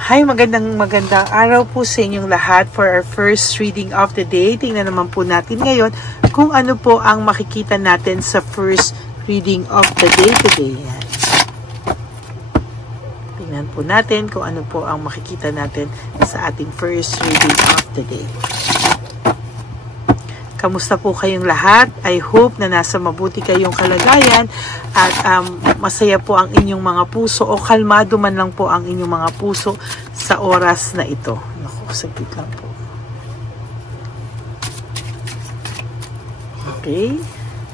Hi, magandang araw po sa inyong lahat for our first reading of the day. Tingnan naman po natin ngayon kung ano po ang makikita natin sa first reading of the day today. Yan. Tingnan po natin kung ano po ang makikita natin sa ating first reading of the day. Kamusta po kayong lahat? I hope na nasa mabuti kayong kalagayan at masaya po ang inyong mga puso o kalmado man lang po ang inyong mga puso sa oras na ito. Naku, saglit lang po. Okay.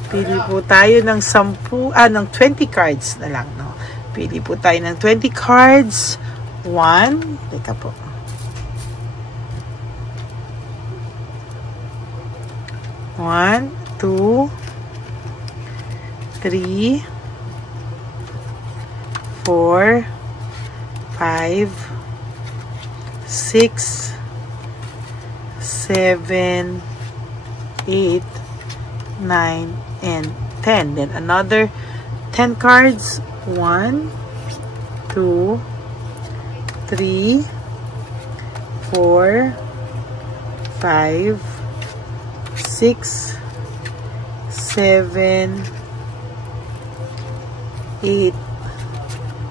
Pili po tayo ng 20 cards na lang. No? Pili po tayo ng 20 cards. 1. Teka po. 1, 2, 3, 4, 5, 6, 7, 8, 9, and 10. Then another 10 cards. 1, 2, 3, 4, 5, 6, 7, 8,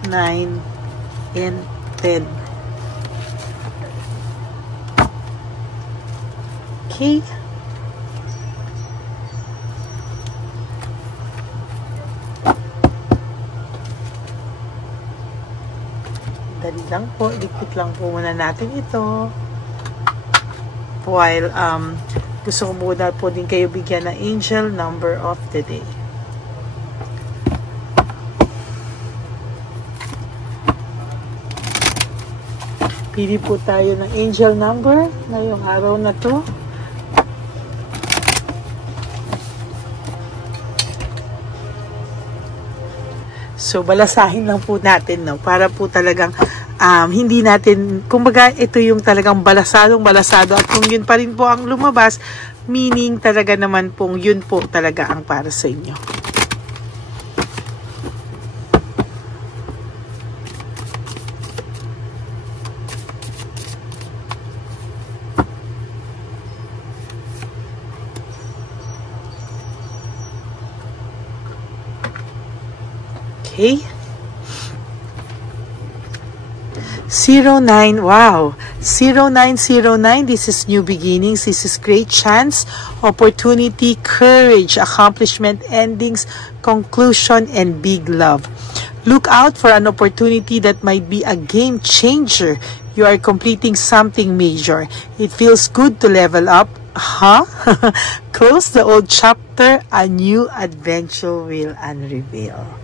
9, and 10. Okay. Dali lang po. Dikit lang po muna natin ito. While, gusto ko muna po din kayo bigyan ng angel number of the day. Pili po tayo ng angel number ngayong araw na to. So, balasahin lang po natin, no? Para po talagang hindi natin, kumbaga ito yung talagang balasado at kung yun pa rin po ang lumabas, meaning talaga naman pong yun po talaga ang para sa inyo. Okay. 09, wow, 0909, this is new beginnings, this is great chance, opportunity, courage, accomplishment, endings, conclusion, and big love. Look out for an opportunity that might be a game changer. You are completing something major. It feels good to level up. Huh? Close the old chapter, a new adventure will unreveal.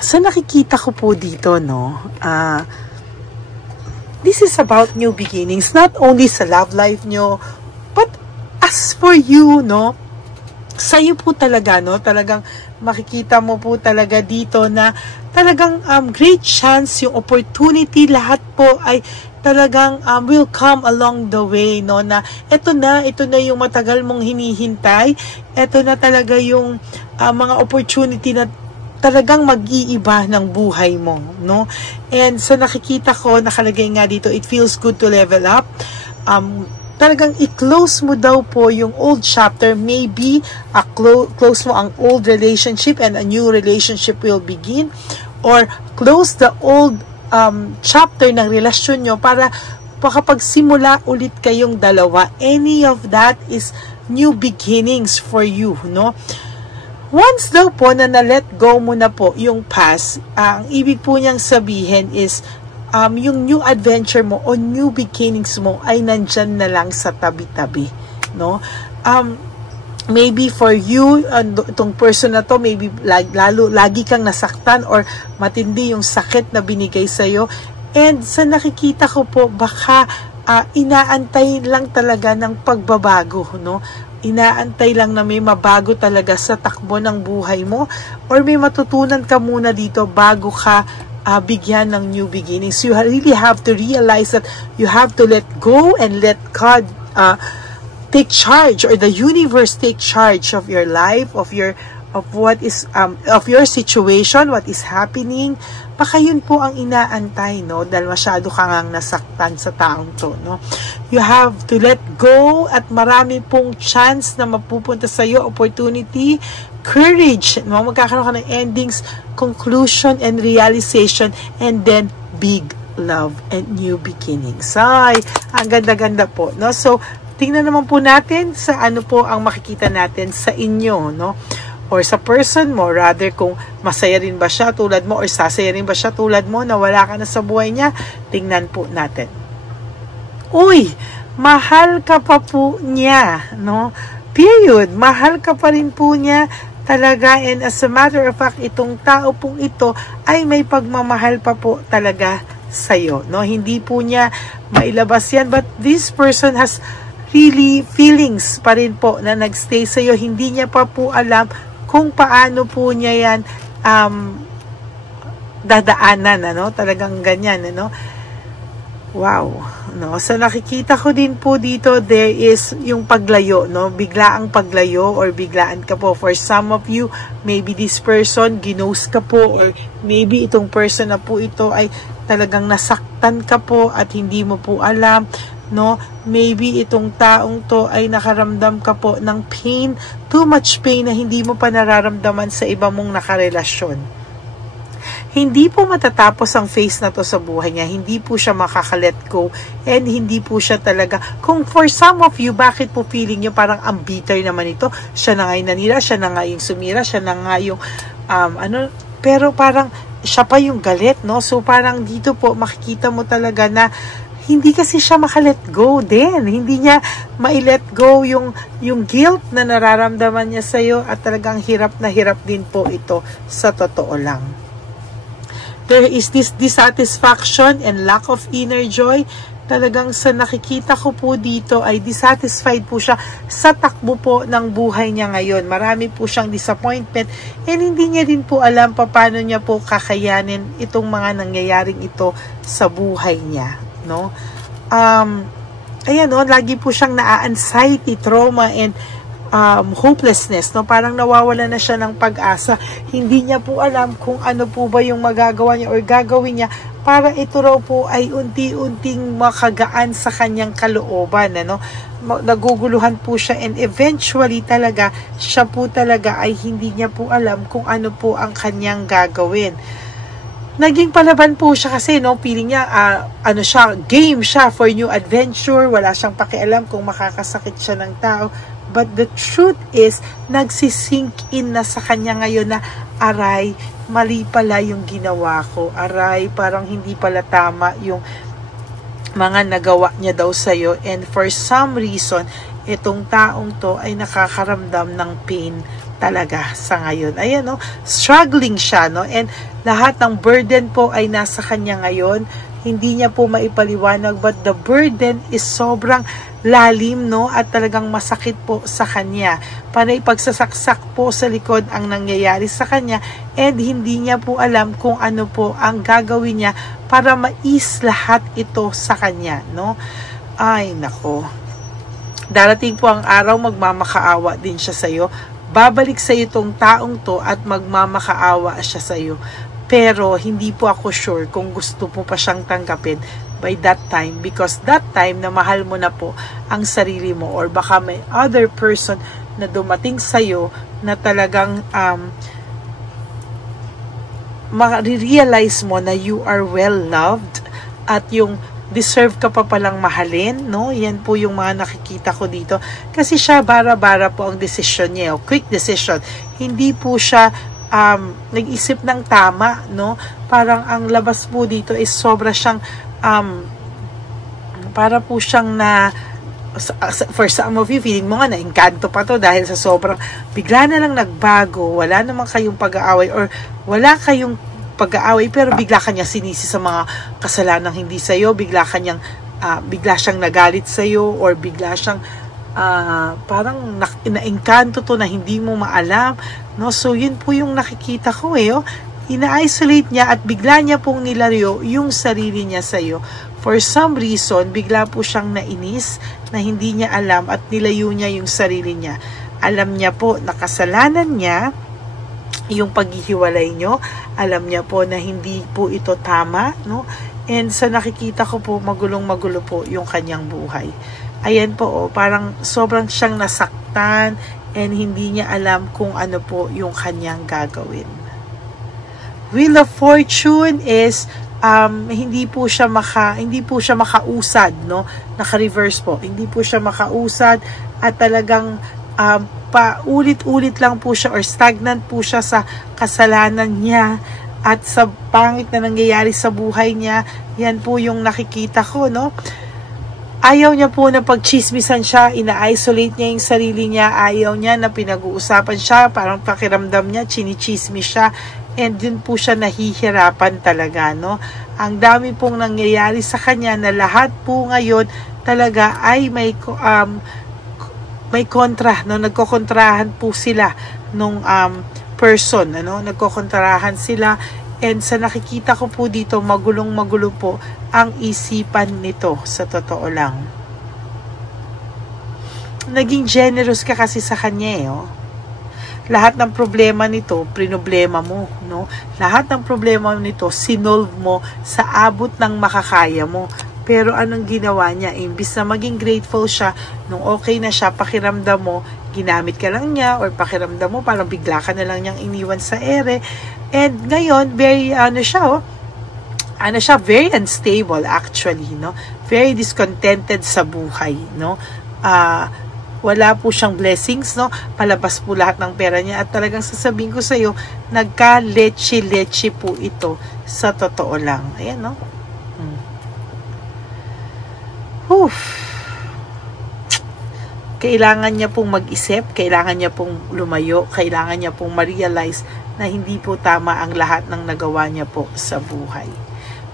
Sa nakikita ko po dito, no, this is about new beginnings, not only sa love life nyo, but as for you, no, sa'yo po talaga, no, talagang makikita mo po talaga dito na talagang great chance, yung opportunity, lahat po ay talagang will come along the way, no, na ito na yung matagal mong hinihintay, ito na talaga yung mga opportunity na talagang mag-iiba ng buhay mo, no? And sa nakikita ko, nakalagay nga dito, it feels good to level up. Talagang i-close mo daw po yung old chapter. Maybe close mo ang old relationship and a new relationship will begin. Or close the old chapter ng relasyon nyo para makapagsimula ulit kayong dalawa. Any of that is new beginnings for you, no? Once daw po na na-let go mo na po yung past, ang ibig po niyang sabihin is yung new adventure mo o new beginnings mo ay nandyan na lang sa tabi-tabi, no? Maybe for you, itong person na to, maybe lagi kang nasaktan or matindi yung sakit na binigay sa'yo. And sa nakikita ko po, baka inaantay lang talaga ng pagbabago, no? Inaantay lang na may mabago talaga sa takbo ng buhay mo or may matutunan ka muna dito bago ka bigyan ng new beginnings. You really have to realize that you have to let go and let God take charge, or the universe take charge of your life, of what is of your situation, what is happening. baka yun po ang inaantay, no? Dahil masyado kang ang nasaktan sa taong to, no? You have to let go at marami pong chance na mapupunta sa iyo, opportunity, courage, no? Magkakaroon ka ng endings, conclusion, and realization, and then big love and new beginnings. Ay, ang ganda-ganda po, no? So, tingnan naman po natin sa ano po ang makikita natin sa inyo, no? Or sa person mo, rather kung masaya rin ba siya tulad mo or sasaya rin ba siya tulad mo na wala ka na sa buhay niya, tingnan po natin. Uy, mahal ka pa po niya, no? Period. Mahal ka pa rin po niya talaga, and as a matter of fact, itong tao pong ito ay may pagmamahal pa po talaga sa'yo, no? Hindi po niya mailabas yan, but this person has really feelings pa rin po na nagstay sa'yo. Hindi niya pa po alam kung paano po niya yan dadaanan, ano? Talagang ganyan, ano? Wow, no? So nakikita ko din po dito, there is yung paglayo, no? Biglaang paglayo or biglaan ka po. For some of you, maybe this person ginost ka po, or maybe itong person na po ito ay talagang nasaktan ka po at hindi mo po alam, no? Maybe itong taong to ay nakaramdam ka po ng pain, too much pain na hindi mo pa nararamdaman sa iba mong nakarelasyon. Hindi po matatapos ang phase na to sa buhay niya. Hindi po siya makaka-let go, and hindi po siya talaga, kung for some of you, bakit po feeling nyo parang ang bitter naman ito, siya na nga yung nanira, siya na nga yung sumira, siya na nga yung pero parang siya pa yung galit, no? So parang dito po makikita mo talaga na hindi kasi siya maka-let go din. Hindi niya ma-let go yung guilt na nararamdaman niya sa'yo, at talagang hirap na hirap din po ito sa totoo lang. There is this dissatisfaction and lack of inner joy. Talagang sa nakikita ko po dito ay dissatisfied po siya sa takbo po ng buhay niya ngayon. Marami po siyang disappointment, and hindi niya din po alam paano niya po kakayanin itong mga nangyayaring ito sa buhay niya, no? Ayan, no, lagi po siyang na-anxiety, trauma, and hopelessness, no? Parang nawawala na siya ng pag-asa. Hindi niya po alam kung ano po ba yung magagawa niya or gagawin niya para ito raw po ay unti-unting makagaan sa kanyang kalooban, ano? Naguguluhan po siya, and eventually talaga siya po talaga ay hindi niya po alam kung ano po ang kanyang gagawin. Naging palaban po siya kasi, no, feeling niya game siya for new adventure. Wala siyang pakialam kung makakasakit siya ng tao. But the truth is, nagsisink in na sa kanya ngayon na, aray, mali pala yung ginawa ko. Aray, parang hindi pala tama yung mga nagawa niya daw sa'yo. And for some reason, itong taong to ay nakakaramdam ng pain talaga sa ngayon. Ayan, no? Struggling siya, no? And lahat ng burden po ay nasa kanya ngayon. Hindi niya po maipaliwanag, but the burden is sobrang lalim, no? At talagang masakit po sa kanya. Panay pagsasaksak po sa likod ang nangyayari sa kanya, and hindi niya po alam kung ano po ang gagawin niya para mais lahat ito sa kanya, no? Ay, nako. Darating po ang araw, magmamakaawa din siya sa'yo. Babalik sa'yo itong taong to at magmamakaawa siya sa'yo. Pero hindi po ako sure kung gusto mo pa siyang tanggapin by that time, because that time na mahal mo na po ang sarili mo, or baka may other person na dumating sa'yo na talagang ma-realize mo na you are well loved at yung deserve ka pa palang mahalin, no? Yan po yung mga nakikita ko dito. Kasi siya, bara-bara po ang decision niya, quick decision. Hindi po siya nag-isip ng tama, no? Parang ang labas po dito is sobra siyang para po siyang na, for some of you, feeling mo nga na engkanto pa to dahil sa sobrang bigla na lang nagbago, wala naman kayong pag-aaway, or wala kayong pag-aaway pero bigla kanya sinisi sa mga kasalanang hindi sa'yo, bigla siyang nagalit sa'yo, or bigla siyang parang na-engkanto to na hindi mo maalam, no? So yun po yung nakikita ko, oh. Ina-isolate niya at bigla niya pong nilayo yung sarili niya sa'yo. For some reason, bigla po siyang nainis na hindi niya alam at nilayo niya yung sarili niya. Alam niya po na kasalanan niya, yung paghihiwalay nyo. Alam niya po na hindi po ito tama, no? And sa nakikita ko po, magulong-magulo po yung kanyang buhay. Ayan po, oh, parang sobrang siyang nasaktan and hindi niya alam kung ano po yung kanyang gagawin. Wheel of Fortune is hindi po siya makausad, no? Naka-reverse po. Hindi po siya makausad at talagang paulit-ulit lang po siya or stagnant po siya sa kasalanan niya at sa pangit na nangyayari sa buhay niya. Yan po yung nakikita ko, no? Ayaw niya po na pagchismisan siya, ina-isolate niya yung sarili niya, ayaw niya na pinag-uusapan siya, parang pakiramdam niya, chinichismis siya, and dun po siya nahihirapan talaga, no? Ang dami pong nangyayari sa kanya na lahat po ngayon talaga ay may kontra, no? Nagkokontrahan po sila nung person, ano? Nagkokontrahan sila. And sa nakikita ko po dito, magulong-magulo po ang isipan nito, sa totoo lang. Naging generous ka kasi sa kanya, eh, oh. Lahat ng problema nito, prinoblema mo, no? Lahat ng problema nito, sinolve mo sa abot ng makakaya mo. Pero anong ginawa niya? Imbis na maging grateful siya, nung okay na siya, pakiramdam mo, ginamit ka lang niya, or pakiramdam mo, parang bigla ka na lang niyang iniwan sa ere. And ngayon, very, very unstable actually, no? Very discontented sa buhay, no? Wala po siyang blessings, no? Palabas po lahat ng pera niya at talagang sasabihin ko sa iyo, nagka-leche-leche po ito sa totoo lang. Ayan, no? Kailangan niya pong mag-isip, kailangan niya pong lumayo, kailangan niya pong ma-realize na hindi po tama ang lahat ng nagawa niya po sa buhay.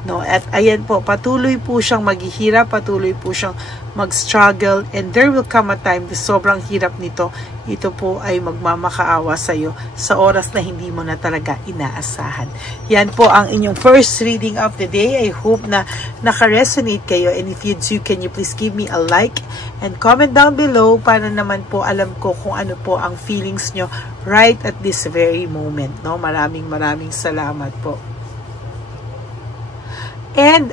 No, at ayan po, patuloy po siyang maghihirap, patuloy po siyang mag-struggle, and there will come a time na sobrang hirap nito, ito po ay magmamakaawa sa iyo sa oras na hindi mo na talaga inaasahan. Yan po ang inyong first reading of the day. I hope na naka-resonate kayo, and if you do, can you please give me a like and comment down below para naman po alam ko kung ano po ang feelings nyo right at this very moment, no? Maraming salamat po. And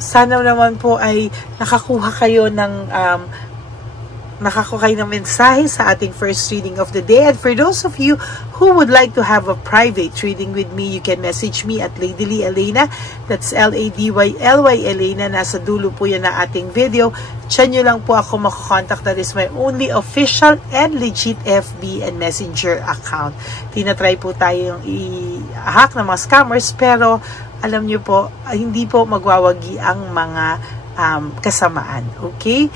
sana naman po ay nakakuha kayo ng mensahe sa ating first reading of the day. And for those of you who would like to have a private reading with me, you can message me at Ladyly Elena. That's Ladyly Elena. Nasa dulo po yan na ating video. Diyan nyo lang po ako makakontak. That is my only official and legit FB and Messenger account. Tinatry po tayong i-hack ng mga scammers, pero alam nyo po, hindi po magwawagi ang mga kasamaan. Okay?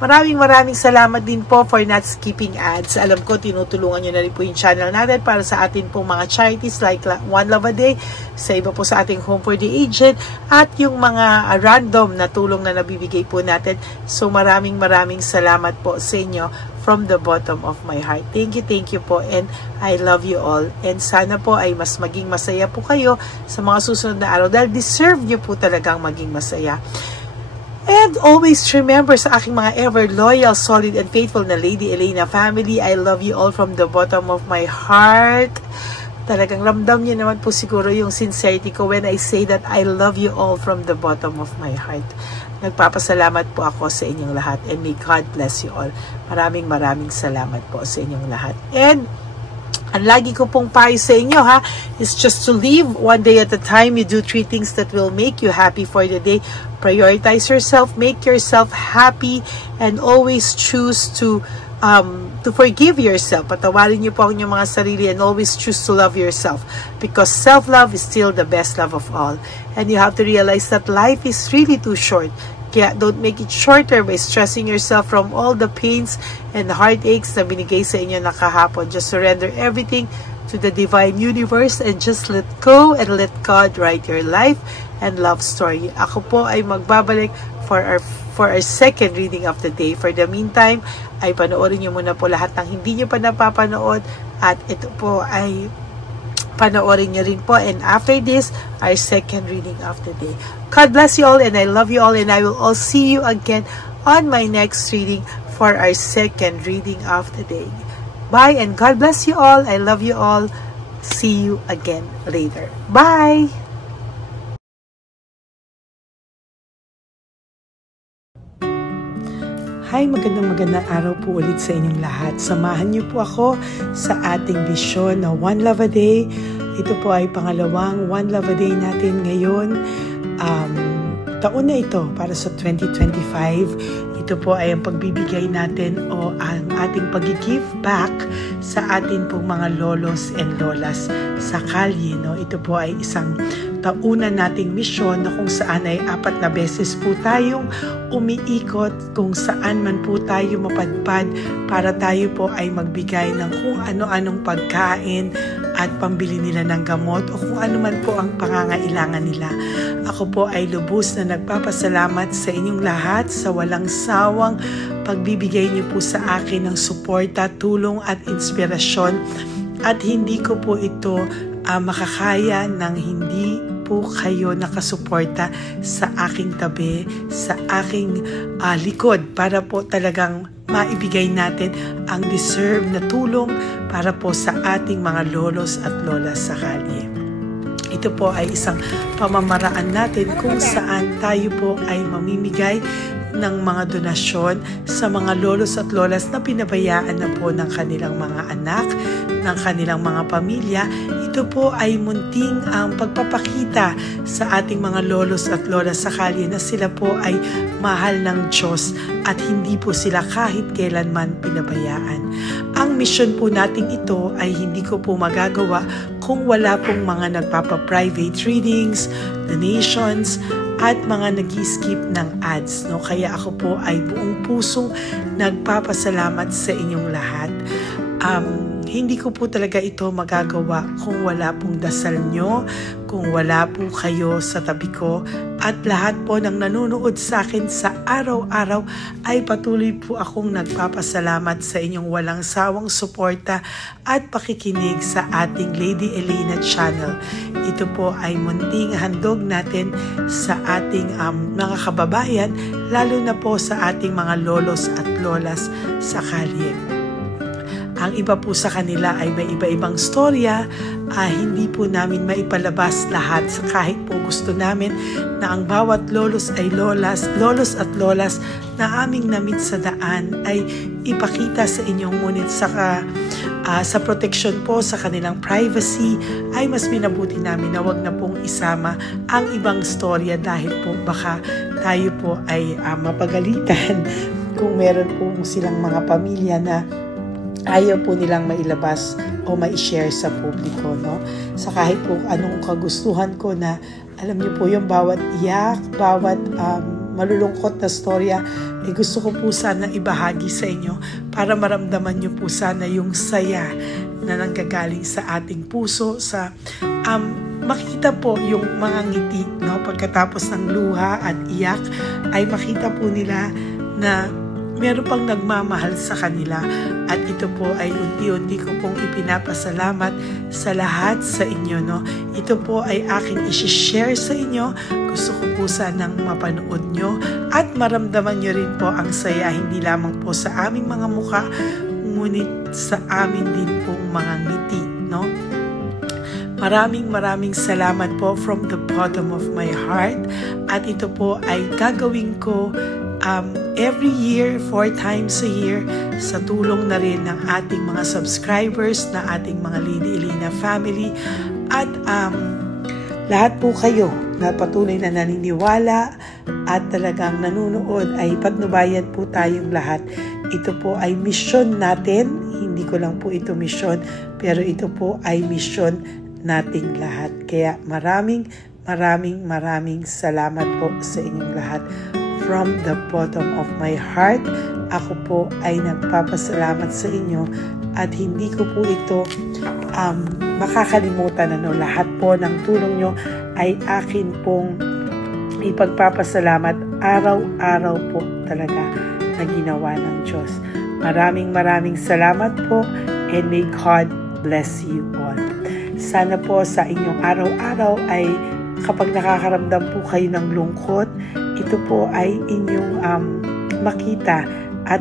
Maraming salamat din po for not skipping ads. Alam ko, tinutulungan nyo na rin po yung channel natin para sa atin pong mga charities like One Love a Day, sa iba po sa ating Home for the Aged, at yung mga random na tulong na nabibigay po natin. So maraming salamat po sa inyo from the bottom of my heart. Thank you po, and I love you all. And sana po ay mas maging masaya po kayo sa mga susunod na araw dahil deserve nyo po talagang maging masaya. And always remember sa aking mga ever loyal, solid, and faithful na Lady Elena family, I love you all from the bottom of my heart. Talagang ramdam niyo naman po siguro yung sincerity ko when I say that I love you all from the bottom of my heart. Nagpapasalamat po ako sa inyong lahat, and may God bless you all. Maraming salamat po sa inyong lahat. And ang lagi ko pong payo sa inyo, ha, is just to live one day at a time. You do 3 things that will make you happy for the day. Prioritize yourself, make yourself happy, and always choose to forgive yourself. Patawarin niyo po ang inyong mga sarili, and always choose to love yourself, because self-love is still the best love of all. And you have to realize that life is really too short. Kaya don't make it shorter by stressing yourself from all the pains and heartaches na binigay sa inyo na kahapon. Just surrender everything to the divine universe and just let go and let God write your life and love story. Ako po ay magbabalik for our second reading of the day. For the meantime, ay panoorin nyo muna po lahat ng hindi nyo pa napapanood, at ito po ay panoorin nyo rin po. And after this, our second reading of the day. God bless you all, and I love you all, and I will all see you again on my next reading for our second reading of the day. Bye and God bless you all. I love you all. See you again later. Bye! Hi, magandang araw po ulit sa inyong lahat. Samahan niyo po ako sa ating vision na One Love a Day. Ito po ay pangalawang One Love a Day natin ngayon. Taon na ito para sa 2025. Ito po ay ang pagbibigay natin o ang ating pag-give back sa atin pong mga lolos and lolas sa kalye. No? Ito po ay isang taunan nating misyon na kung saan ay 4 na beses po tayong umiikot kung saan man po tayo mapadpad para tayo po ay magbigay ng kung ano-anong pagkain at pambili nila ng gamot o kung ano man po ang pangangailangan nila. Ako po ay lubos na nagpapasalamat sa inyong lahat sa walang sawang pagbibigay niyo po sa akin ng suporta, tulong at inspirasyon at hindi ko po ito makakaya ng hindi po kayo nakasuporta sa aking tabi, sa aking likod para po talagang maibigay natin ang deserve na tulong para po sa ating mga lolos at lolas sa kalye. Ito po ay isang pamamaraan natin kung saan tayo po ay mamimigay ng mga donasyon sa mga lolos at lolas na pinabayaan na po ng kanilang mga anak, ng kanilang mga pamilya. Ito po ay munting ang pagpapakita sa ating mga lolos at lolas sa kalye na sila po ay mahal ng Diyos at hindi po sila kahit kailanman pinabayaan. Ang mission po natin ito ay hindi ko po magagawa kung wala pong mga nagpapa-private readings, donations, at mga nag-skip ng ads. No? Kaya ako po ay buong pusong nagpapasalamat sa inyong lahat. Hindi ko po talaga ito magagawa kung wala pong dasal nyo, kung wala po kayo sa tabi ko, at lahat po ng nanonood sa akin sa araw-araw ay patuloy po akong nagpapasalamat sa inyong walang sawang suporta at pakikinig sa ating Lady Elena channel. Ito po ay munting handog natin sa ating mga kababayan, lalo na po sa ating mga lolos at lolas sa kalye. Ang iba po sa kanila ay may iba-ibang storya, hindi po namin maipalabas lahat kahit po gusto namin na ang bawat lolos at lolas na aming namit sa daan ay ipakita sa inyong ngunit sa protection po sa kanilang privacy ay mas minabuti namin na wag na pong isama ang ibang storya dahil po baka tayo po ay mapagalitan kung meron po silang mga pamilya na ayaw po nilang mailabas o ma-share sa publiko, no? Sa kahit po anong kagustuhan ko na, alam niyo po yung bawat iyak, bawat malulungkot na storya, gusto ko po sana ibahagi sa inyo para maramdaman niyo po sana yung saya na nanggagaling sa ating puso, sa makita po yung mga ngiti, no? Pagkatapos ng luha at iyak, ay makita po nila na meron pang nagmamahal sa kanila at ito po ay unti-unti ko pong ipinapasalamat sa lahat sa inyo. No? Ito po ay aking isi-share sa inyo. Gusto ko po sanang mapanood nyo at maramdaman nyo rin po ang saya hindi lamang po sa aming mga muka ngunit sa amin din pong mga ngiti. No? Maraming salamat po from the bottom of my heart at ito po ay gagawin ko every year, 4 times a year, sa tulong na rin ng ating mga subscribers, na ating mga Lady Elena family, at lahat po kayo na patuloy na naniniwala at talagang nanonood ay patnubayan po tayong lahat. Ito po ay mission natin, hindi ko lang po ito mission, pero ito po ay mission nating lahat. Kaya maraming salamat po sa inyong lahat. From the bottom of my heart, ako po ay nagpapasalamat sa inyo at hindi ko po ito makakalimutan. Lahat po ng tulong nyo ay akin pong ipagpapasalamat araw-araw po talaga na ginawa ng Diyos. Maraming salamat po and may God bless you all. Sana po sa inyong araw-araw ay kapag nakakaramdam po kayo ng lungkot, ito po ay inyong makita at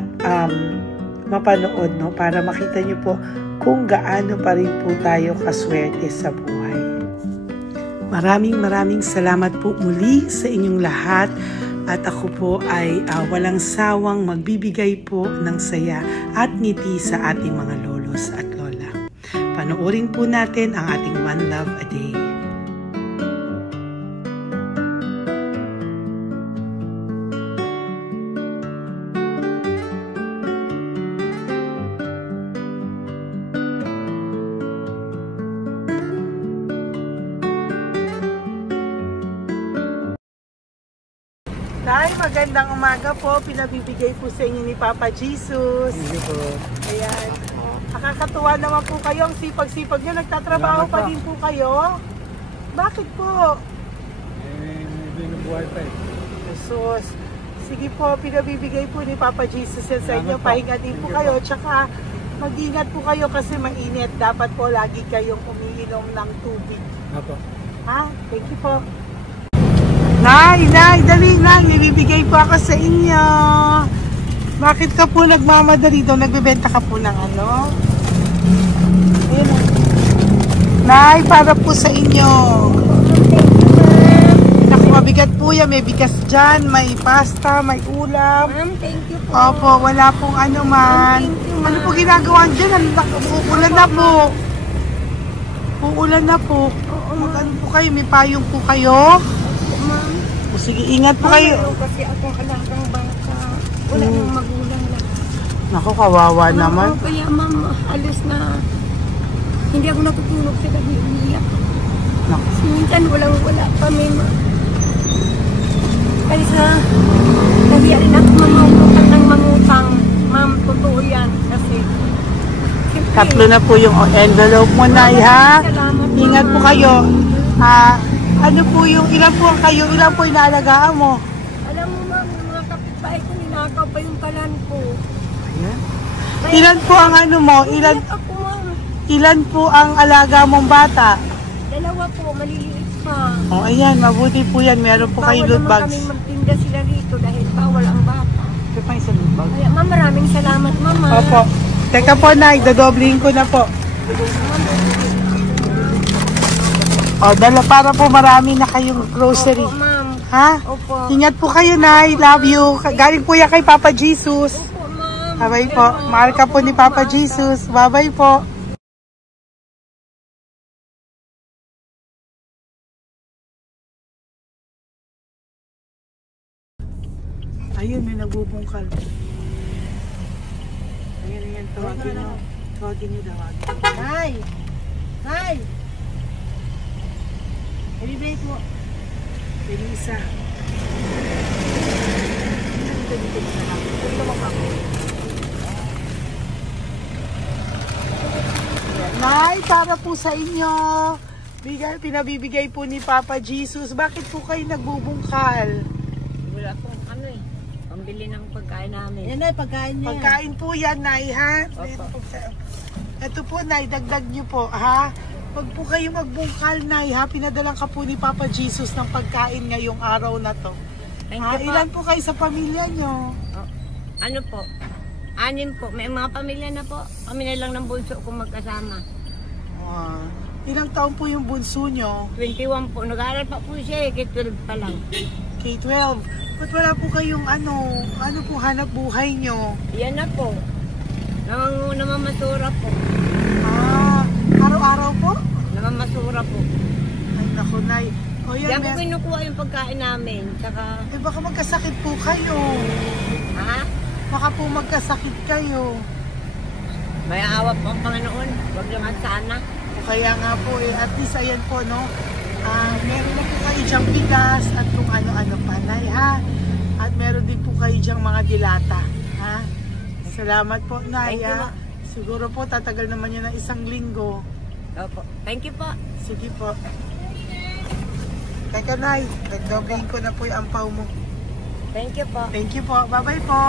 mapanood, no? Para makita nyo po kung gaano pa rin po tayo kaswerte sa buhay. Maraming salamat po muli sa inyong lahat. At ako po ay walang sawang magbibigay po ng saya at ngiti sa ating mga lolos at lola. Panoorin po natin ang ating One Love a Day. Nay, magandang umaga po. Pinabibigay po sa inyo ni Papa Jesus. Thank you po. Ayan. Nakakatuwa naman po kayo. Ang sipag-sipag nyo. Nagtatrabaho pa din po kayo. Bakit po? Binubuhay pa eh. Jesus. Sige po, pinabibigay po ni Papa Jesus yan sa inyo. Pahinga din po kayo. Tsaka mag-ingat po kayo kasi mainit. Dapat po lagi kayong umiinom ng tubig. Apo. Ha? Thank you po. Nay, dali na. Nilibigay po ako sa inyo. Bakit ka po nagmamadali daw? Nagbebenta ka po ng ano? Ayun. Nay, para po sa inyo. Naku, mabigat po yan. May bigas dyan, may pasta, may ulam. Ma'am, thank you po. Opo, wala pong ano man. Ano po ginagawa dyan? Uulan na po. Uulan na po. Mag-ano po kayo? May payong po kayo? Ma'am. O sige, ingat po kayo. Kasi akong alagang bata. Wala nang magulang na. Naku, kawawa naman. Kaya ma'am, alis na. Hindi ako natutulog sa gabi. Umiyak. Naku. Minsan wala kami ma'am. Kaya sa nahiya rin ako mangutang ng mangutang. Ma'am, totoo yan. Kasi siyempre, Tatlo na po yung envelope mo, Nay, ha? Ingat po kayo. Ano po yung, ilan po kayo, ilan po inaalagaan mo? alam mo ma'am, yung mga kapitbahay ko, ninakaw pa yung kalan ko. Ilan po ang ano mo? Umiyak ako ma'am. Ilan po ang alaga mong bata? Dalawa po, maliliit pa. O, ayan, mabuti po yan. Meron po kayo loot Bawal naman bags. kaming magtinda sila rito dahil bawal ang bata. Ito pa yung sa loot bag. Kaya ma'am, maraming salamat mama. Opo. Teka po, Nay, dodoblihin ko na po. O, dala para po marami na kayong grocery. Opo ma'am. Ha? Opo. Ingat po kayo, Nay. Love you. Galing po yan kay Papa Jesus. Opo ma'am. Bye-bye po. Mahal ka po ni Papa Jesus. Bye-bye po. Ayun, may nagbubungkal. Ayun. Tawagin nyo. Tawagin nyo daw. Nay! Nay! Ibibigay mo. Elisa. Nay, para po sa inyo. Pinabibigay po ni Papa Jesus. Bakit po kayo nagbubungkal? Wala po ano eh. Pambili ng pagkain namin. Yan ay pagkain niya. Pagkain po yan, Nay, ha? Ito po, Nay, dagdag nyo po, ha? Pag po kayo magbungkal, Nay, ha? Pinadalang ka po ni Papa Jesus ng pagkain ngayong araw na to. Thank Ha? you po. Ilan po kayo sa pamilya nyo? Oh, ano po? 6 po. May mga pamilya na po. Kami na lang ng bunso kung magkasama. Ilang taon po yung bunso nyo? 21 po. Nag-aaral pa po siya eh. K-12 pa lang. K-12. Ba't wala po kayong ano po hanap buhay nyo? Yan na po. Namamasura po. Araw-araw po? Namamasura po. Ay, naku, Nay. O Diyan yan, ko kinukuha yung pagkain namin. Saka, baka magkasakit po kayo. ha? Baka po magkasakit kayo. May awa po ang Panginoon. Huwag lang sana. O kaya nga po, at least ayan po, no? Meron na po kayo dyang bigas at kung ano-ano pa, Nay, ha? At meron din po kayo dyang mga dilata, ha? Salamat po, Nay, Thank you, ha? Siguro po, tatagal naman yun ng 1 linggo. Opo. Thank you po. Sige po. Teka, Nay, nagdobling ko na po yung ampaw mo. Thank you po. Thank you po. Bye-bye po.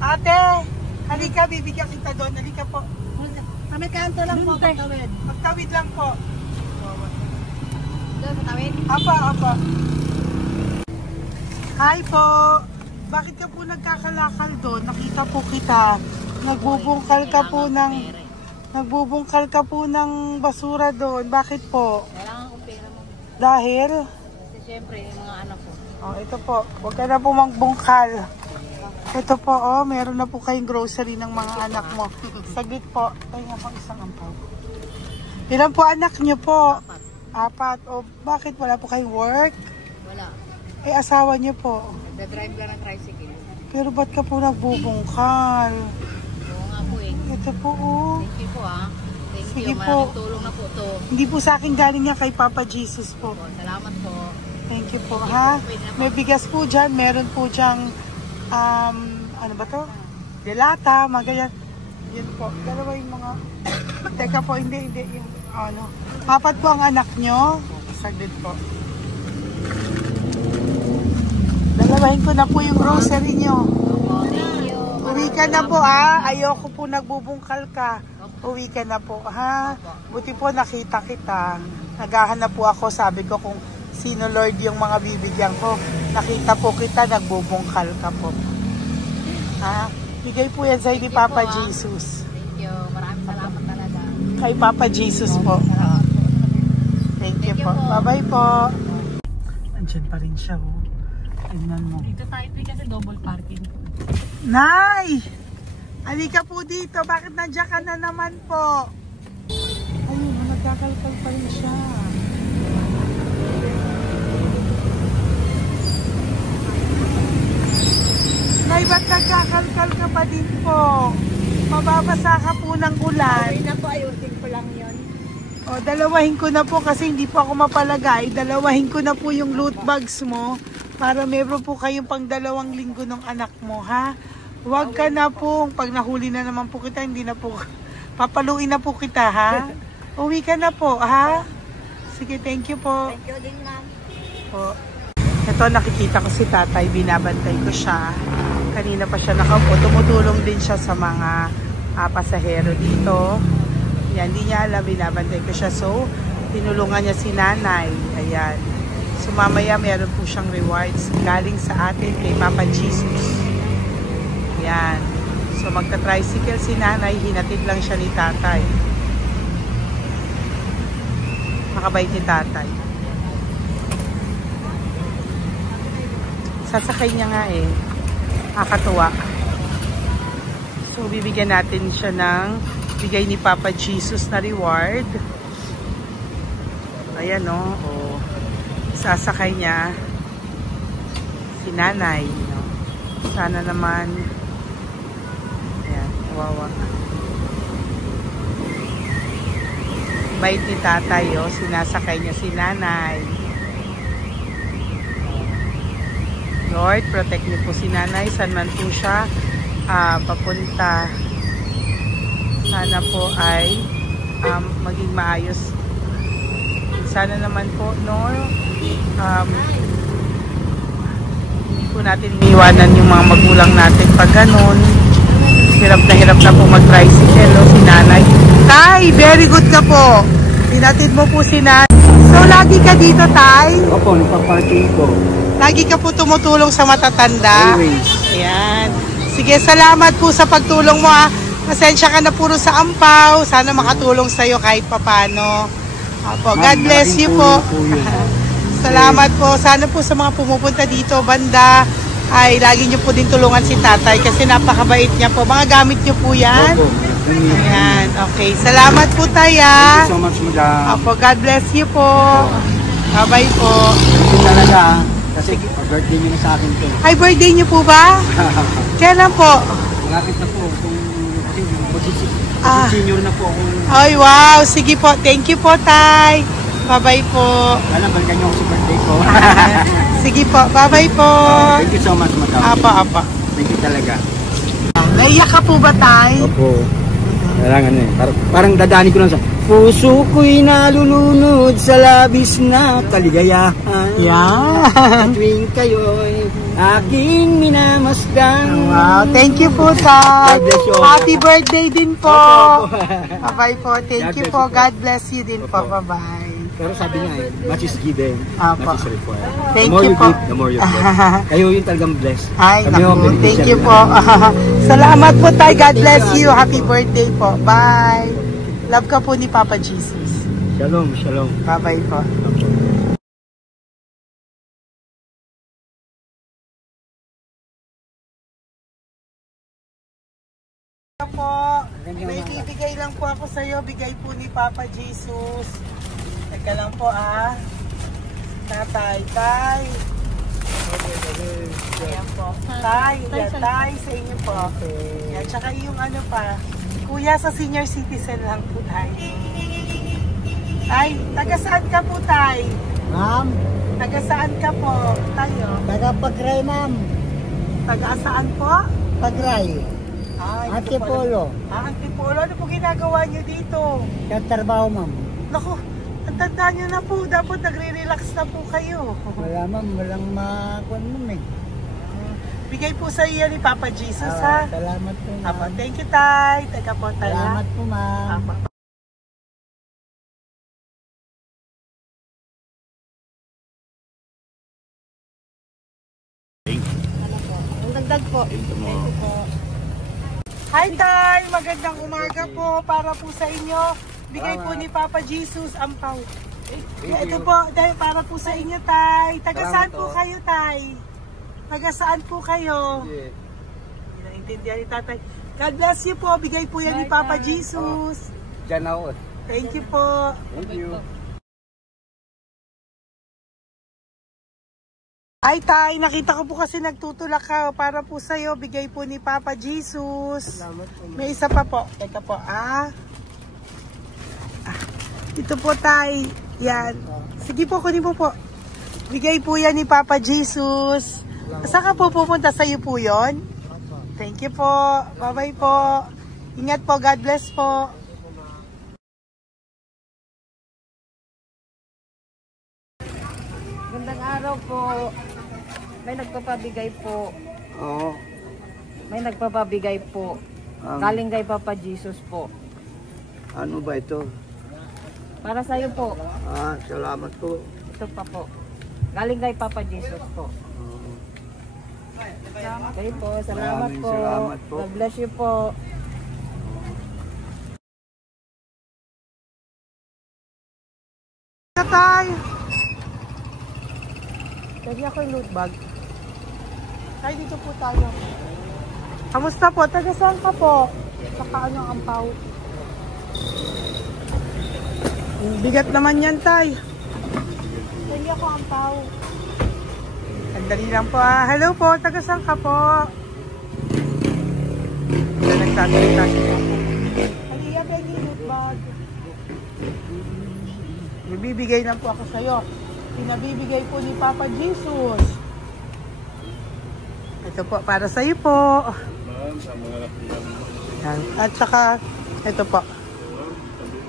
Ate, halika, bibigyan kita doon. Halika po. Sa may kanto lang po, Doon, te. pagtawid. Magtawid lang po. Apa. Hi po. Bakit ka po nagkakalakal doon? Nakita po kita. Nagbubungkal ka po ng basura doon. Bakit po? Kailangan kong pera mo. Dahil? Kasi syempre, yung mga anak ko. Oh, ito po. Huwag ka na po magbungkal. Ito po, oh. Meron na po kayong grocery ng mga anak mo. Saglit po. Ay nga po, isang ampaw. Ilan po anak niyo po? Apat. O, bakit wala po kayong work? Wala. Eh, asawa niyo po. Nagdadrive lang ng tricycle. Pero ba't ka po nagbubungkal? Oo nga po eh. Ito po, oh. Thank you po ah. Thank Sige you. po. Malaking tulong na po to. Hindi po sa akin galing yan kay Papa Jesus po. Po, salamat po. Thank you po, ha? May bigas po dyan. Meron po dyang, ano ba to? Delata, mga ganyan. Yan po. Dalawa yung mga... Teka po, hindi. Yung, ano. Apat po ang anak nyo. Saglit po. Dalawahin ko na po yung grocery nyo. Thank you. Uwi ka na po, ha? Ayoko po nagbubungkal ka. Uwi ka na po, ha? Buti po nakita kita. Naghahanap po ako, sabi ko kung sino Lord yung mga bibigyan ko. Nakita po kita, nagbubungkal ka po. Ha? Bigay po yan sa'yo ni Papa Jesus. Thank you. Maraming salamat talaga. Kay Papa Jesus po. Thank you po. Bye-bye po. Andyan pa rin siya, oh. Tingnan mo. Dito tayo kasi double parking. Nay! Halika po dito. Bakit nandiyan ka na naman po? Ayun, nagkakalkal pa rin siya. Nay, ba't nagkakalkal ka pa din po? Mababasa ka po ng ulan. Ay na po, ayusin ko lang yun. O, dalawahin ko na po kasi hindi po ako mapalagay. Dalawahin ko na po yung loot bags mo para meron po kayong pang 2 linggo ng anak mo, ha? Huwag ka na po. Pag nahuli na naman po kita, hindi na po. Papaluin na po kita, ha? Uwi ka na po, ha? Sige, thank you po. Thank you din, ma'am. Po. Ito, nakikita ko si tatay. Binabantay ko siya. Kanina pa siya nakaupo. Tumutulong din siya sa mga pasahero dito. Yan, hindi niya alam. Binabantay ko siya. So, tinulungan niya si nanay. Ayan. So, mamaya meron po siyang rewards galing sa atin kay Papa Jesus. Yan. So, magta-tricycle si nanay. Hinatid lang siya ni tatay. Makabait ni tatay. Sasakay niya nga eh. Nakakatuwa. So, bibigyan natin siya ng bigay ni Papa Jesus na reward. Ayan, no? O, sasakay niya si nanay. No? Sana naman ayan, wawa. Bait ni tatay, oh. Sinasakay niya si nanay. Lord, protect niyo po si nanay. Saan man po siya papunta. Sana po ay maging maayos. Sana naman po, no? Hindi po natin iniwanan yung mga magulang natin pag ganun. Hirap na po mag-tricycle, no? Si nanay. Tay, very good ka po. Pinatid mo po si nanay. So, lagi ka dito, Tay? Opo, nagpa-parking ko. Lagi ka po tumutulong sa matatanda. Always. Ayan. Sige, salamat po sa pagtulong mo, ha. Pasensya ka na puro sa ampaw. Sana makatulong sa'yo kahit papano. Opo, God bless you po. Salamat po. Sana po sa mga pumupunta dito, banda, ay lagi nyo po din tulungan si tatay kasi napakabait niya po. Mga gamit nyo po yan. Opo. Ayan, okay. Salamat po tayo. Thank you so much, madam. Opo, God bless you po. Bye-bye po. Thank you talaga. Kasi birthday nyo na sa akin to. Ay, birthday niyo po ba? Kailan po? Malapit na po. Kasi senior na po ako. Ay, wow. Sige po. Thank you po, Tay. Bye-bye po. Alam, balikan nyo ako sa birthday ko. Sige po. Bye-bye po. Thank you so much, madam. Apa. Thank you talaga. Naiyak ka po ba, Tay? Opo. Kailangan eh. Parang dadaanin ko lang sa puso ko'y nalulunod sa labis na kaligayahan. Yan. Tuwing kayo'y aking minamasdan. Wow. Thank you po, Tay. God bless you. Happy birthday din po. Opo. Bye-bye po. Thank you po. God bless you din po. Bye-bye. Pero sabi niya much is given, Apo. much is required. Thank The more you you po. give, the more you get. Kayo yung talagang blessed. Ay, Kami yung naku. Thank beneficiary you po. lang. Salamat po tayo. God bless you. Happy birthday po. Bye. Love ka po ni Papa Jesus. Shalom, shalom. Bye-bye po. Po, may bibigay lang po ako sa iyo, bigay po ni Papa Jesus. Teka lang po Tatay, tay. Ayan po. Tay, yan, tay sa inyo po. Yan, tsaka yung ano pa, kuya sa senior citizen lang po tay. Tay, taga saan ka po tay? Ma'am, Taga saan ka po tayo? taga Pagray, ma'am. Taga saan po? Pagray. Ay, Antipolo. Antipolo, ano po ginagawa nyo dito? Katrabaho, ma'am. Naku, ang tanda nyo na po. Dapat nagre-relax na po kayo. Wala, ma'am. Walang makuan, ma'am eh. Bigay po sa iyo ni Papa Jesus, ha? Salamat po, ma'am. Apo, thank you, tay. Teka po, tay. Salamat po, ma'am. Apo. Ang dagdag po. Thank you po. Hi, tay. Magandang umaga po para po sa inyo. Bigay po ni Papa Jesus ang pau. Ito po, dahil para po sa inyo, tay. Taga saan po kayo, tay? Taga saan po kayo? Hindi naintindihan ni tatay. God bless you po. Bigay po yan ni Papa Jesus. Diyan ako. Thank you po. Thank you. Ay, tay, nakita ko po kasi nagtutulak ka para po sa'yo. Bigay po ni Papa Jesus. May isa pa po. Teka po, ito po, tay. Yan. Sige po, kunin mo po. Bigay po yan ni Papa Jesus. Saan ka po pupunta? Sa'yo po yun? Thank you po. Bye-bye po. Ingat po. God bless po. Gandang araw po. May nagpapabigay po. Oo. May nagpapabigay po. Galing kay Papa Jesus po. Ano ba ito? Para sa iyo po. Salamat po. Ito pa po. Galing kay Papa Jesus po. Okay po. Salamat Maraming po. salamat po. God bless you po. Tatay! Lagi ako yung loot bag. Tay, dito po tayo. Kamusta po? Taga saan ka po? Saka ano ang ampaw? Bigat naman yan, tay. Lagi ako ang ampaw. Sandali lang po, Hello po, taga saan ka po? Nagsasalita siya. Halika, Benny, loot bag. Bibigay lang po ako sa'yo. Pinabibigay po ni Papa Jesus. Ito po, para sa'yo po. Yan. At saka, ito po.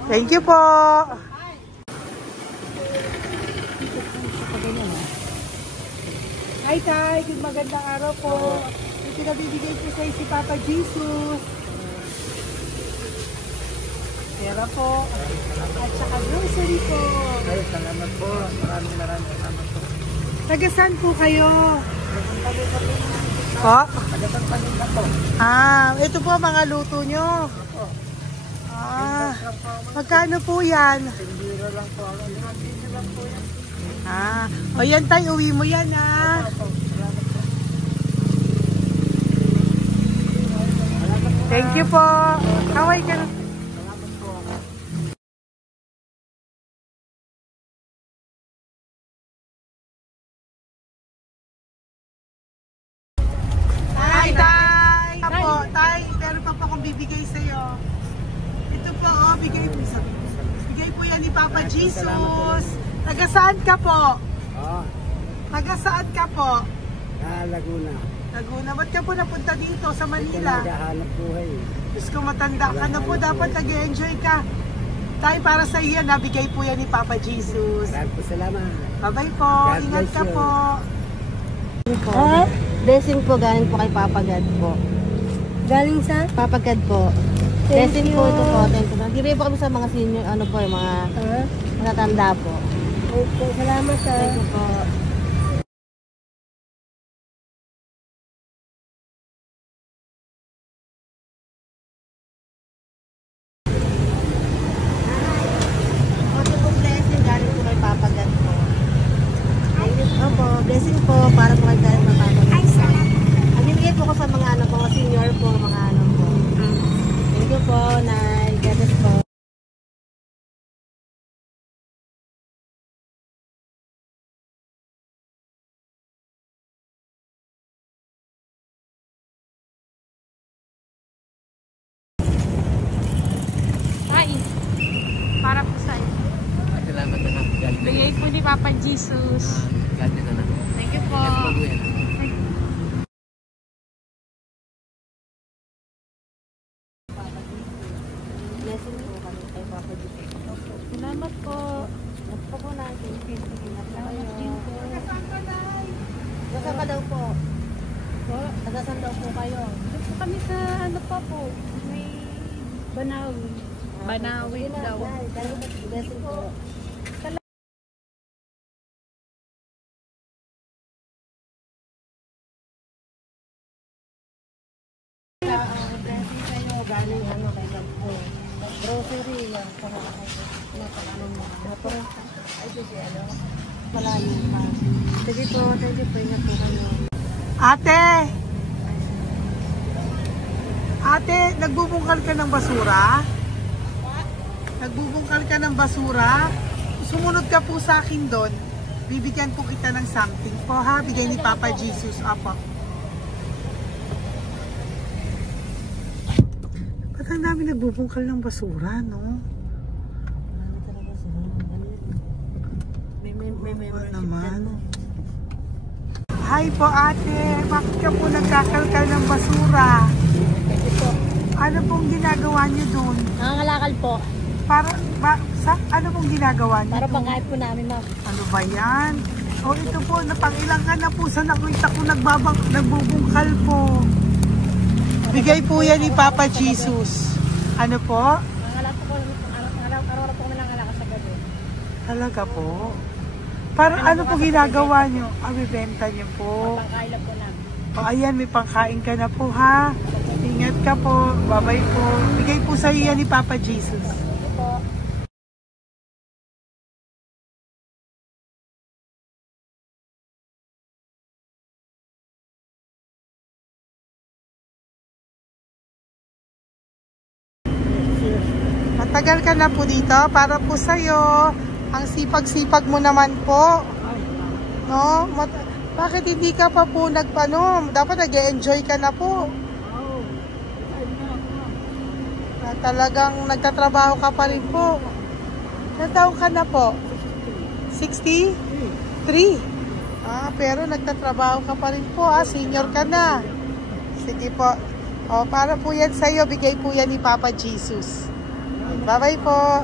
Thank you po. Hi, tay. Good magandang araw po. May pinabibigay po sa'yo si Papa Jesus. Pera po. At saka grocery po. Ay, salamat po. Maraming salamat po. Taga saan po kayo? Po? Ito po mga luto nyo. Magkano po yan? O yan tayo, uwi mo yan Thank you po. Kaway ka na. Tay, meron pa po akong bibigay sa'yo. Ito po, bigay po yan ni Papa Jesus. Taga saan ka po? Taga saan ka po? Laguna. Laguna. Ba't ka po napunta dito sa Manila? Naghahanap buhay. Diyos ko, matanda ka na po. Dapat nag-enjoy ka. Tay, para sa iyo, nabigay po yan ni Papa Jesus. Maraming po salamat. Bye-bye po. God Ingat bless ka you. po. Blessing po galing po kay Papa God po. Galing sa? Papa God po. Thank Blessing you. po ito po. Thank you. Nagdibigay po kami sa mga senior, ano po, yung mga Matatanda po. Okay, salamat sa... Thank you po. Opo, blessing po para po kayo dahil mapapag-isa. Ang bibigay po ko sa mga ano po, senior po, mga ano po. Thank you po, Nay. God bless po. Ay, para po sa iyo. Salamat na. Bigay po ni Papa Jesus. God bless na. Thank you po. Blessing po kami kay Papa Jesus. Salamat po. At po po natin, pinag po kayo. Nasaan ka daw po? Tagasan daw po kayo. Dito kami sa ano pa po, may Banawi. Banawi daw. Blessing po. Blessing kayo, galing ano kay Pagpo. Grocery, yung napakano mo. Ay, sige, ano? Malalim pa. Sige po, thank you po. Ingat po kayo. Ate! Ate, nagbubungkal ka ng basura? Nagbubungkal ka ng basura? Sumunod ka po sa akin doon. Bibigyan po kita ng something po ha. Bigay ni Papa Jesus. Apo. Ba't ang dami nagbubungkal ng basura, no? Ano talaga sila? Ano yun? May Ano naman? Hi po ate. Bakit ka po nagkakalkal ng basura? Kasi po, Ano pong ginagawa niyo doon? nangangalakal po. Ano pong ginagawa niyo Para doon? pangkain po namin, ma'am. Ano ba yan? O ito po, napangilang ka na po sa nakita ko nagbubungkal po. Bigay po yan ni Papa Jesus. Ano po? Nangangalak po kami, araw-araw po kami nangangalakal sa gabi. Talaga po? Para ano po ginagawa niyo? Bibenta niyo po. Pangkain lang po namin. O ayan, may pangkain ka na po ha. Ingat ka po. Bye-bye po. Bigay po sa iyo yan ni Papa Jesus. Ito po. Matagal ka na po dito para po sa'yo. Ang sipag-sipag mo naman po. No? Bakit hindi ka pa po nagpano? Dapat nag-e-enjoy ka na po. Na talagang nagtatrabaho ka pa rin po. Ilan taon ka na po? 63? Pero nagtatrabaho ka pa rin po. Senior ka na. Sige po. O, para po yan sa'yo. Bigay po yan ni Papa Jesus. Bye-bye po.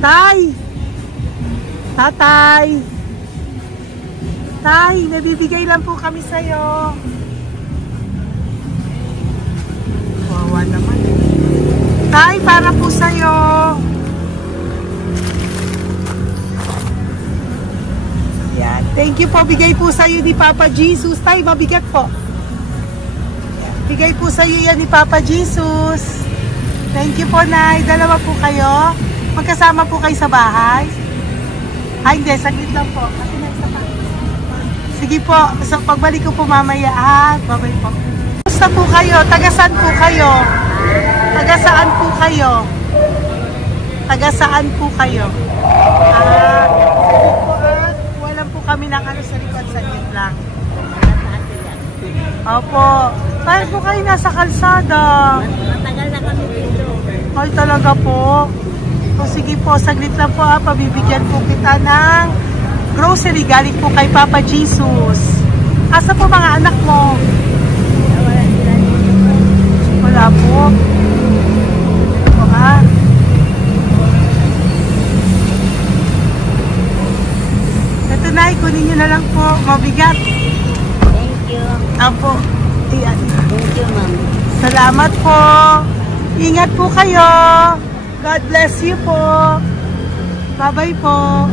Tay! Tatay! Tay, nabibigay lang po kami sa'yo. Wawa naman. Tay, para po sa'yo. Yan. Thank you po. Bigay po sa'yo ni Papa Jesus. Tay, mabigat po. Yan. Bigay po sa'yo yan ni Papa Jesus. Thank you po, Nay. Dalawa po kayo. Magkasama po kayo sa bahay. Ay, hindi. Saglit lang po. Kasi nasa pa. Sige po. So, pagbalik ko po mamaya. Bye-bye po. Gusto po kayo? Taga-saan po kayo? Taga-saan po kayo? Taga-saan po kayo? Wala po kami ng ano sa likod. Saglit lang. Opo. Paano po kayo nasa kalsada? Matagal na kami dito. Ay, talaga po. So, sige po, saglit lang po pabibigyan po kita ng grocery galing po kay Papa Jesus. Asa po mga anak mo? Wala po. O ha? Ito na, kunin nyo na lang po. Mabigat. Thank you. Apo. Ayan. Thank you, ma'am. Salamat po. Ingat po kayo. God bless you po. Bye-bye po.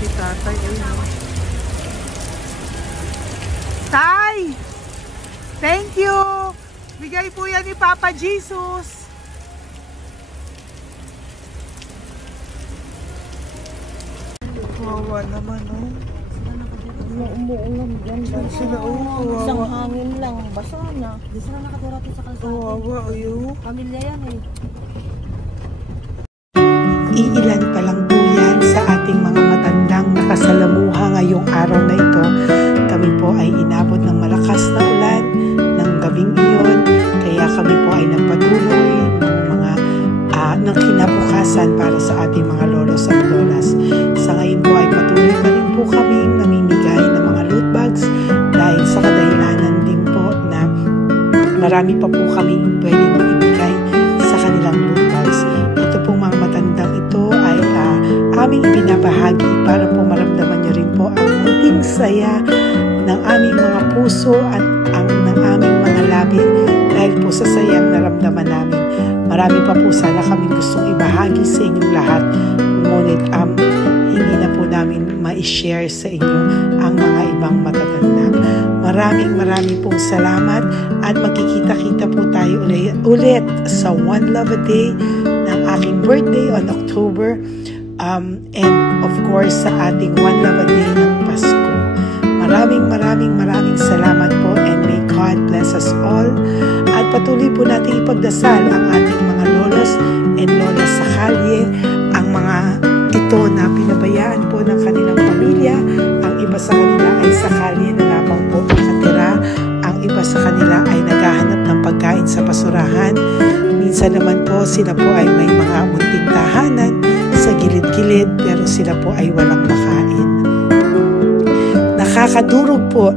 Si tatay, Tay! Thank you! Bigay po yan ni Papa Jesus. Wawa naman, oh. Umuulan dyan. Sila, oh. Isang Wawa. hangin lang. Basa na. Di sila nakatira sa kalsada. Wawa, oh. Pamilya yan eh. Iilan pa lang po yan sa ating mga matandang nakasalamuha ngayong araw na ito. Kami po ay inabot ng malakas na ulan ng gabing iyon. Kaya kami po ay nagpatuloy ng kinabukasan para sa ating mga lolos at lolas. Sa ngayon po ay patuloy pa rin po kami namimigay ng mga loot bags dahil sa kadahilanan din po na marami pa po kami pwedeng maibigay sa kanilang loot bags. Ito pong mga matandang ito ay aming ibinabahagi para po maramdaman nyo rin po ang munting saya ng aming mga puso at ng aming mga labi dahil po sa sayang naramdaman namin. Marami pa po sana kaming gustong ibahagi sa inyong lahat, ngunit hindi na po namin ma-share sa inyo ang mga ibang matatanda. Maraming pong salamat at magkikita-kita po tayo ulit sa One Love a Day ng aking birthday on October and of course sa ating One Love a Day ng Pasko. Maraming salamat po and may God bless us all. At patuloy po natin ipagdasal ang ating mga lolos and lolas sa kalye, ang mga ito na pinabayaan po ng kanilang pamilya. Ang iba sa kanila ay sa kalye na lamang po nakatira. Ang iba sa kanila ay naghahanap ng pagkain sa basurahan. Minsan naman po sila po ay may mga munting tahanan sa gilid-gilid pero sila po ay walang makain. Nakakadurog po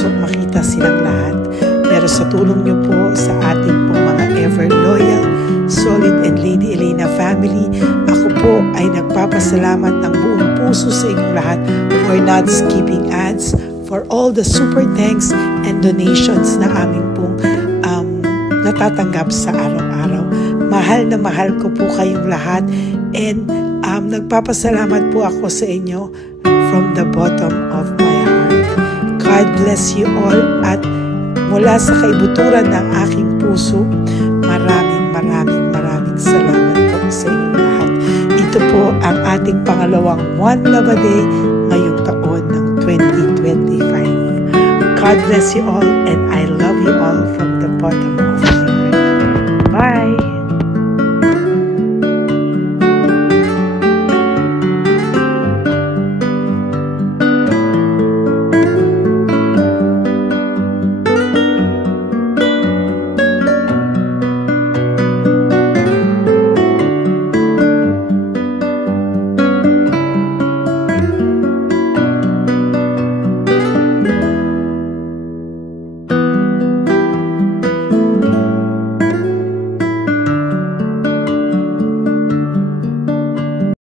puso makita silang lahat. Pero sa tulong niyo po sa ating pong mga ever loyal, Solid and Lady Elena family, ako po ay nagpapasalamat ng buong puso sa inyong lahat for not skipping ads, for all the super thanks and donations na aming pong natatanggap sa araw-araw. Mahal na mahal ko po kayong lahat, and nagpapasalamat po ako sa inyo from the bottom of my heart. God bless you all, at mula sa kaibuturan ng aking puso, maraming salamat po sa inyong lahat. Ito po ang ating pangalawang One Love a Day ngayong taon ng 2025. God bless you all, and I love you all from the bottom of